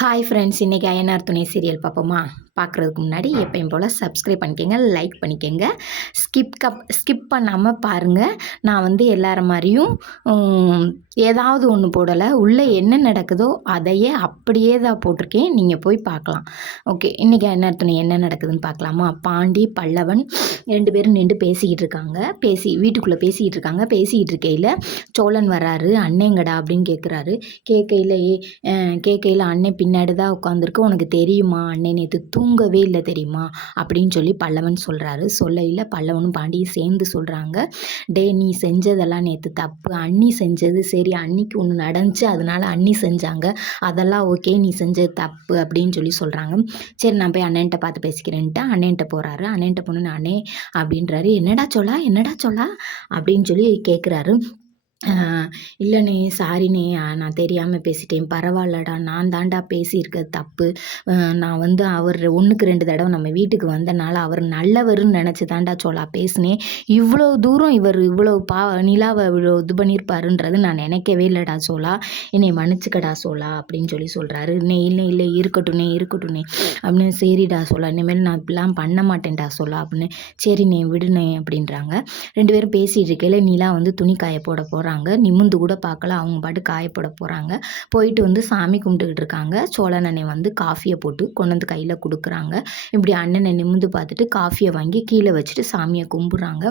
Hi friends இன்றைக்கி அயனார் துணை serial பார்ப்போமா? பார்க்குறதுக்கு முன்னாடி எப்பயும் போல் சப்ஸ்கிரைப் பண்ணிக்கோங்க லைக் பண்ணிக்கோங்க. ஸ்கிப் கப் ஸ்கிப் பண்ணாமல் பாருங்கள் நான் வந்து எல்லார மாதிரியும் ஏதாவது ஒன்று போடலை உள்ளே என்ன நடக்குதோ அதையே அப்படியே தான் போட்டிருக்கேன். நீங்கள் போய் பார்க்கலாம். ஓகே இன்றைக்கி துணை என்ன நடக்குதுன்னு பார்க்கலாமா? பாண்டி பல்லவன் ரெண்டு பேரும் நின்று பேசிக்கிட்டு இருக்காங்க. பேசி வீட்டுக்குள்ளே பேசிக்கிட்டு இருக்காங்க. பேசிக்கிட்டு இருக்கையில் சோழன் வராரு. அண்ணேங்கடா அப்படின்னு கேட்குறாரு கேட்கையில் கேட்கையில் அண்ணன் பின்னாடி தான் உட்காந்துருக்கு உனக்கு தெரியுமா? அண்ணன் நேற்று தூங்கவே இல்லை தெரியுமா? அப்படின்னு சொல்லி பல்லவன் சொல்கிறாரு சொல்லையில் பல்லவனும் பாண்டியும் சேர்ந்து சொல்கிறாங்க டே நீ செஞ்சதெல்லாம் நேற்று தப்பு. அண்ணி செஞ்சது. சரி அன்னிக்கு ஒன்று நடந்துச்சு. அதனால அண்ணி செஞ்சாங்க. அதெல்லாம் ஓகே. நீ செஞ்சது தப்பு. அப்படின்னு சொல்லி சொல்கிறாங்க சரி நான் போய் அண்ணன்ட்ட பார்த்து பேசிக்கிறேன்ட்டு அண்ணன்ட்ட போகிறாரு அண்ணன்ட்ட பொண்ணு அண்ணே அப்படின்றாரு. என்னடா சொல்லா என்னடா சொல்லா அப்படின்னு சொல்லி கேட்குறாரு இல்லைண்ணே சாரிண்ணே நான் தெரியாமல் பேசிட்டேன். பரவாயில்லடா நான் தாண்டா பேசியிருக்கிறது தப்பு. நான் வந்து அவர் ஒன்றுக்கு ரெண்டு தடவை நம்ம வீட்டுக்கு வந்தனால அவர் நல்லவர்னு நினச்சி தாண்டா சொல்லா பேசினேன் இவ்வளோ தூரம் இவர் இவ்வளோ பா நிலாவை இவ்வளோ இது பண்ணியிருப்பாருன்றது நான் நினைக்கவே இல்லைடா சோலா. என்னை மன்னிச்சுக்கடா சோலா அப்படின்னு சொல்லி சொல்கிறாரு நே இல்லை இல்லை இருக்கட்டும்னே இருக்கட்டும்னே. அப்படின்னு சரிடா சோலா. இனிமேல் நான் இப்படிலாம் பண்ண மாட்டேன்டா சோலா அப்படின்னு. சரிண்ணே விடுனே அப்படின்றாங்க. ரெண்டு பேரும் பேசிகிட்டு இருக்கையில் நிலா வந்து துணி காய போட போகிறாங்க நிமிந்து கூட பார்க்கல. அவங்க பாட்டு காயப்பட போகிறாங்க போயிட்டு வந்து சாமி கும்பிட்டுக்கிட்டு இருக்காங்க. சோழன் அண்ணன் வந்து காஃபியை போட்டு கொண்டு வந்து கையில் கொடுக்குறாங்க. இப்படி அண்ணனை நிமிந்து பார்த்துட்டு காஃபியை வாங்கி கீழே வச்சுட்டு சாமியை கும்பிட்றாங்க.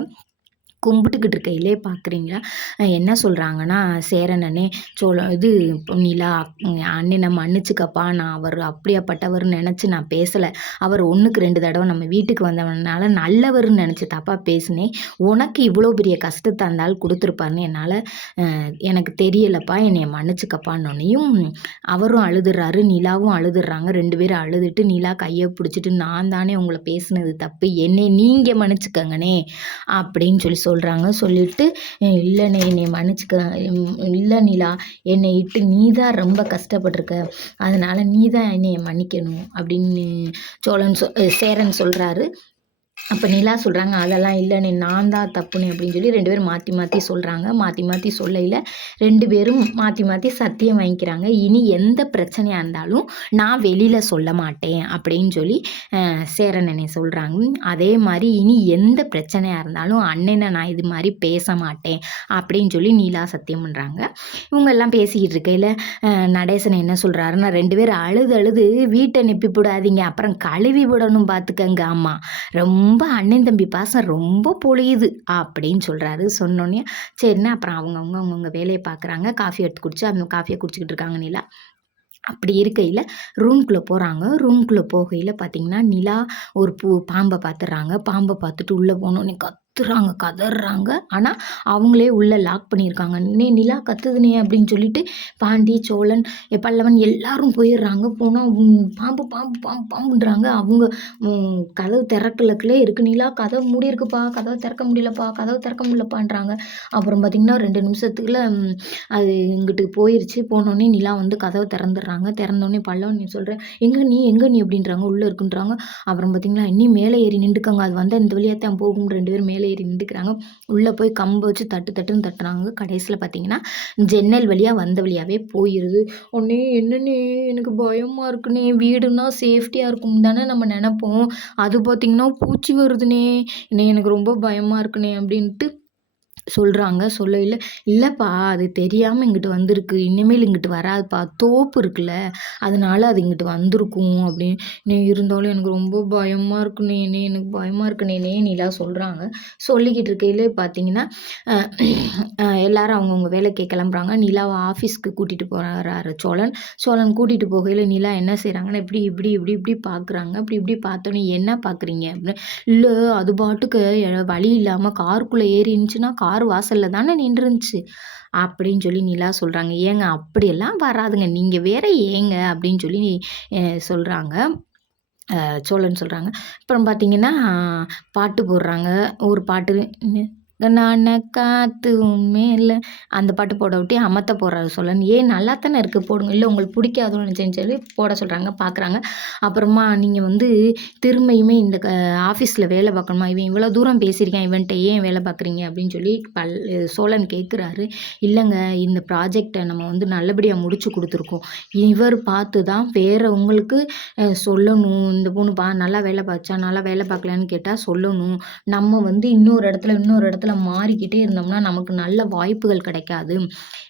கும்பிட்டுக்கிட்டு இருக்கையிலே பார்க்குறீங்களா என்ன சொல்கிறாங்கன்னா சேரனே சோழ இது இப்போ நிலா அண்ணனை மன்னிச்சுக்கப்பா நான் அவர் அப்படியாப்பட்டவர்னு நினச்சி நான் பேசலை. அவர் ஒன்றுக்கு ரெண்டு தடவை நம்ம வீட்டுக்கு வந்தவனால நல்லவர்னு நினச்சி தப்பாக பேசினேன் உனக்கு இவ்வளோ பெரிய கஷ்டத்தை இருந்தாலும் கொடுத்துருப்பாருன்னு என்னால் எனக்கு தெரியலப்பா என்னை மன்னிச்சுக்கப்பான்னொன்னையும் அவரும் அழுதுறாரு நிலாவும் அழுதுறாங்க ரெண்டு பேரும் அழுதுட்டு நிலா கையை பிடிச்சிட்டு நான் தானே உங்களை பேசுனது தப்பு என்னை நீங்கள் மன்னிச்சுக்கங்கனே அப்படின்னு சொல்லி சொல்கிறாங்க சொல்லிட்டு இல்லைண்ணே என்னை மன்னிச்சுக்க இல்லை நிலா என்னை இட்டு நீ தான் ரொம்ப கஷ்டப்பட்டிருக்க. அதனால் நீ தான் என்னை மன்னிக்கணும். அப்படின்னு சோழன் சொ சேரன் சொல்கிறாரு அப்போ நிலா சொல்கிறாங்க அதெல்லாம் இல்லைண்ணே நான் தான் தப்புன்னு அப்படின்னு சொல்லி ரெண்டு பேரும் மாற்றி மாற்றி சொல்கிறாங்க மாற்றி மாற்றி சொல்லையில் ரெண்டு பேரும் மாற்றி மாற்றி சத்தியம் வாங்கிக்கிறாங்க. இனி எந்த பிரச்சனையாக இருந்தாலும் நான் வெளியில் சொல்ல மாட்டேன் அப்படின்னு சொல்லி சேரனனை சேரன் சொல்கிறாங்க அதே மாதிரி இனி எந்த பிரச்சனையாக இருந்தாலும் அண்ணனை நான் இது மாதிரி பேச மாட்டேன் அப்படின்னு சொல்லி நீலா சத்தியம் பண்ணுறாங்க இவங்க எல்லாம் பேசிக்கிட்டு இருக்கையில் நடேசன் என்ன சொல்கிறாருன்னா ரெண்டு பேரும் அழுது அழுது வீட்டை நெப்பி போடாதீங்க அப்புறம் கழுவி விடணும் பார்த்துக்கங்க அம்மா. ரொம்ப ரொம்ப அண்ணன் தம்பி பாசம் ரொம்ப பொழியுது அப்படின்னு சொல்கிறாரு சொன்னோன்னே சரிண்ணே அப்புறம் அவங்கவுங்க அவங்கவுங்க வேலையை பார்க்குறாங்க காஃபி எடுத்து குடிச்சு அந்த காஃபியை குடிச்சிக்கிட்டு இருக்காங்க நிலா. அப்படி இருக்கையில் ரூம்குள்ளே போகிறாங்க ரூம்குள்ளே போகையில் பார்த்தீங்கன்னா நிலா ஒரு பூ பாம்பை பார்த்துடுறாங்க பாம்பை பார்த்துட்டு உள்ளே போனோடனே கத்துறாங்க கதறாங்க ஆனால் அவங்களே உள்ளே லாக் பண்ணியிருக்காங்க. நே நிலா கத்துதுனே அப்படின்னு சொல்லிட்டு பாண்டி சோழன் எ, பல்லவன் எல்லாரும் போயிடுறாங்க. போனால் பாம்பு பாம்பு பாம்பு பாம்புன்றாங்க. அவங்க கதவு திறக்கலக்குள்ளே இருக்கு. நிலா கதவு மூடி இருக்குப்பா கதவை திறக்க முடியலப்பா. கதவை திறக்க முடியலப்பான்றாங்க. அப்புறம் பார்த்திங்கன்னா ரெண்டு நிமிஷத்துக்குள்ள அது இங்கிட்டு போயிருச்சு. போனோடனே நிலா வந்து கதவை திறந்துடுறாங்க. திறந்தோடனே பல்லவன் நீ சொல்கிற எங்கே நீ? எங்கே நீ? அப்படின்றாங்க. உள்ளே இருக்குன்றாங்க. அப்புறம் பார்த்திங்களா இன்னும் மேலே ஏறி நின்றுக்கங்க. அது வந்து இந்த வழியாக தான் போகும் ரெண்டு பேரும் மேலே ஏறி நின்றுக்கிறாங்க. உள்ளே போய் கம்பை வச்சு தட்டு தட்டுன்னு தட்டுறாங்க. கடைசியில் பார்த்தீங்கன்னா ஜன்னல் வழியாக வந்த வழியாகவே போயிடுது உடனே என்னண்ணே எனக்கு பயமாக இருக்குண்ணே. வீடுனா சேஃப்டியாக இருக்கும் தானே நம்ம நினைப்போம். அது பார்த்திங்கன்னா பூச்சி வருதுனே என்ன எனக்கு ரொம்ப பயமாக இருக்குண்ணே அப்படின்ட்டு சொல்கிறாங்க சொல்லையில் இல்லைப்பா அது தெரியாமல் இங்கிட்டு வந்திருக்கு. இனிமேல் இங்கிட்டு வராதுப்பா. தோப்பு இருக்குல்ல. அதனால அது இங்கிட்டு வந்திருக்கும் அப்படின்னு நீ இருந்தாலும் எனக்கு ரொம்ப பயமாக இருக்கு. நே எனக்கு பயமாக இருக்குண்ணே நிலா சொல்கிறாங்க சொல்லிக்கிட்டு இருக்கையிலே பார்த்தீங்கன்னா எல்லாரும் அவங்கவுங்க வேலைக்கு கிளம்புறாங்க. நிலாவை ஆஃபீஸ்க்கு கூட்டிகிட்டு போகிறாரு சோழன். சோழன் கூட்டிகிட்டு போகையில் நிலா என்ன செய்கிறாங்கன்னா இப்படி இப்படி இப்படி இப்படி பார்க்குறாங்க அப்படி இப்படி பார்த்தோன்னே என்ன பார்க்குறீங்க அப்படின்னு. இல்லை அது பாட்டுக்கு வழி இல்லாமல் காருக்குள்ளே ஏறி இருந்துச்சுன்னா கார் வாசலில் தானே நின்றுருந்துச்சு. அப்படின்னு சொல்லி நிலா சொல்கிறாங்க ஏங்க அப்படியெல்லாம் வராதுங்க. நீங்கள் வேற ஏங்க? அப்படின்னு சொல்லி சொல்கிறாங்க சோழன் சொல்கிறாங்க அப்புறம் பார்த்தீங்கன்னா பாட்டு போடுறாங்க. ஒரு பாட்டு நான காத்து மேலே. அந்த பாட்டு போட விட்டு அமத்த போடுறாரு சொல்லன் ஏன் நல்லா தானே இருக்குது போடுங்க. இல்லை உங்களுக்கு பிடிக்காதோன்னு நினச்சேன்னு சொல்லி போட சொல்கிறாங்க பார்க்குறாங்க அப்புறமா நீங்கள் வந்து திரும்பியுமே இந்த க ஆஃபீஸில் வேலை பார்க்கணுமா இவன் இவ்வளோ தூரம் பேசியிருக்கேன். இவன்ட்ட ஏன் வேலை பார்க்குறீங்க அப்படின்னு சொல்லி பல் சோழன் கேட்குறாரு இல்லைங்க இந்த ப்ராஜெக்டை நம்ம வந்து நல்லபடியாக முடிச்சு கொடுத்துருக்கோம். இவர் பார்த்து தான் வேறவங்களுக்கு சொல்லணும். இந்த பொண்ணு பா நல்லா வேலை பார்த்தா நல்லா வேலை பார்க்கலான்னு கேட்டால் சொல்லணும். நம்ம வந்து இன்னொரு இடத்துல இன்னொரு இடத்துல மாறிக்கிட்டே இருந்தோம்னா நமக்கு நல்ல வாய்ப்புகள் கிடைக்காது.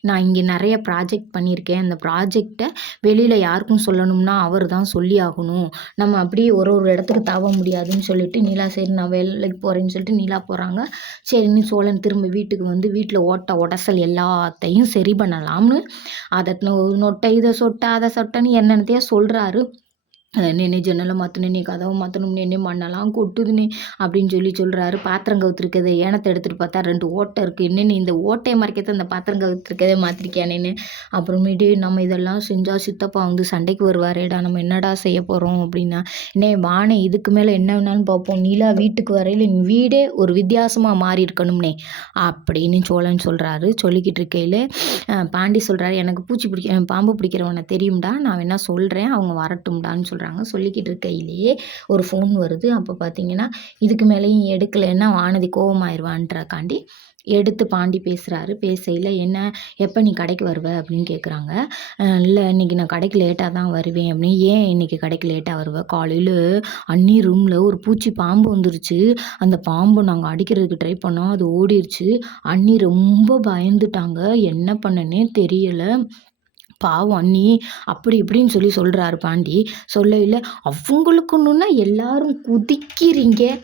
நான் இங்கே நிறைய ப்ராஜெக்ட் பண்ணியிருக்கேன். அந்த ப்ராஜெக்டை வெளியில் யாருக்கும் சொல்லணும்னா அவர் தான் சொல்லி ஆகணும் நம்ம அப்படியே ஒரு ஒரு இடத்துக்கு தவ முடியாதுன்னு சொல்லிட்டு நீலா சரி நான் வேலைக்கு போகிறேன்னு சொல்லிட்டு நீலா போகிறாங்க சரின்னு சோழன் திரும்ப வீட்டுக்கு வந்து வீட்டில் ஓட்ட உடசல் எல்லாத்தையும் சரி பண்ணலாம்னு அதை நொட்டை இதை சொட்ட அதை சொட்டைன்னு என்னென்னத்தையோ சொல்கிறாரு நின்று ஜன்னலை மாற்றணும் நீ கதவை மாற்றணும் நின்று மண்ணெல்லாம் கொட்டுதுனே அப்படின்னு சொல்லி சொல்கிறாரு பாத்திரம் கவுத்துருக்கதை ஏனத்தை எடுத்துகிட்டு பார்த்தா ரெண்டு ஓட்டை இருக்குது என்னென்னு இந்த ஓட்டையை மறைக்கிறது அந்த பாத்திரம் கவுத்துருக்கதே மாற்றிருக்கியானேன்னு அப்புறமேட்டு நம்ம இதெல்லாம் செஞ்சால் சித்தப்பா வந்து சண்டைக்கு வருவாரேடா. நம்ம என்னடா செய்ய போகிறோம் அப்படின்னா என்ன வானே இதுக்கு மேலே என்ன வேணாலும் பார்ப்போம் நீலா வீட்டுக்கு வரையில் என் வீடே ஒரு வித்தியாசமாக மாறி இருக்கணும்னே அப்படின்னு சோழன் சொல்கிறாரு சொல்லிக்கிட்டு இருக்கையில் பாண்டி சொல்கிறாரு எனக்கு பூச்சி பிடிக்க பாம்பு பிடிக்கிறவனை தெரியும்டா. நான் வேணால் சொல்கிறேன் அவங்க வரட்டும்டான்னு சொல்லி சொல்கிறாங்க சொல்லிக்கிட்டு இருக்கையிலேயே ஒரு ஃபோன் வருது. அப்போ பார்த்தீங்கன்னா இதுக்கு மேலேயும் எடுக்கலைன்னா வானதி கோவமாயிருவான்றக்காண்டி எடுத்து பாண்டி பேசுகிறாரு பேசையில் என்ன எப்போ நீ கடைக்கு வருவ? அப்படின்னு கேட்குறாங்க இல்லை இன்னைக்கு நான் கடைக்கு லேட்டாக தான் வருவேன் அப்படின்னு. ஏன் இன்னைக்கு கடைக்கு லேட்டாக வருவ? காலையில் அண்ணி ரூமில் ஒரு பூச்சி பாம்பு வந்துருச்சு. அந்த பாம்பு நாங்கள் அடிக்கிறதுக்கு ட்ரை பண்ணோம் அது ஓடிடுச்சு அண்ணி ரொம்ப பயந்துட்டாங்க. என்ன பண்ணனே தெரியலை. பாவம் அண்ணி அப்படி இப்படின்னு சொல்லி சொல்கிறாரு பாண்டி. சொல்லையில் இல்லை. ஒன்றுன்னா எல்லாரும் குதிக்கிறீங்க.